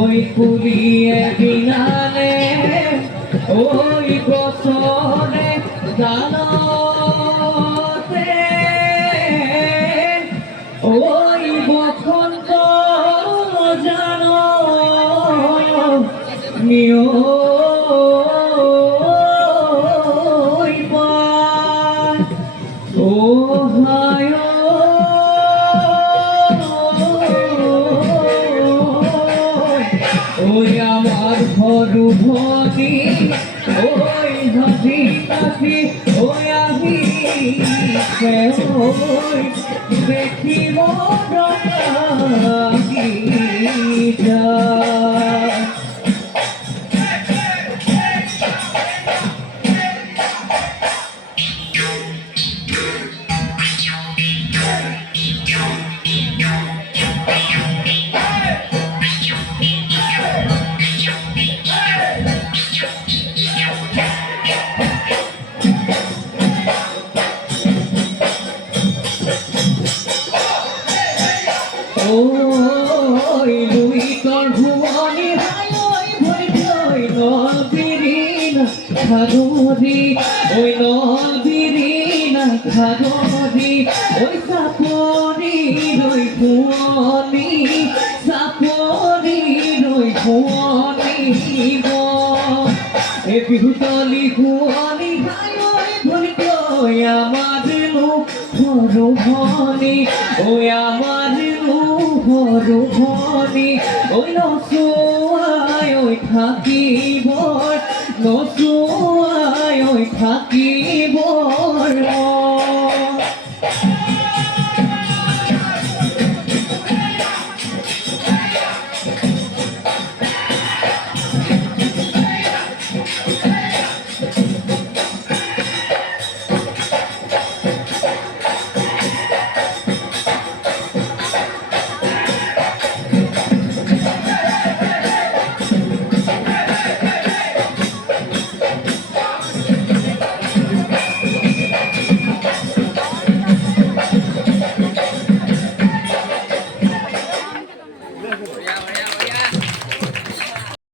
ওই পুরিয়ে বিনালে ওই বছরে জানতে ওই বসন্ত জানো নিয় ওই আমার ঘরু ভরি ওই হাসি কাশি ওই আমি ওই দেখিব ওই লুই তোর ভুবনি ওই ভই ভই নল বিরিনা খাগরি ওই নল বিরিনা খাগরি ওই সাপনি রই ভুবনি সাপনি রই ভুবনি গো এ বিহুতলি ভুবনি ওই ভই ভই আমার লোক ভুবনি ওই আমার ভরভনি ওই নসুয়ায় ওই থাকিব নসুয়ায় ওই থাকিব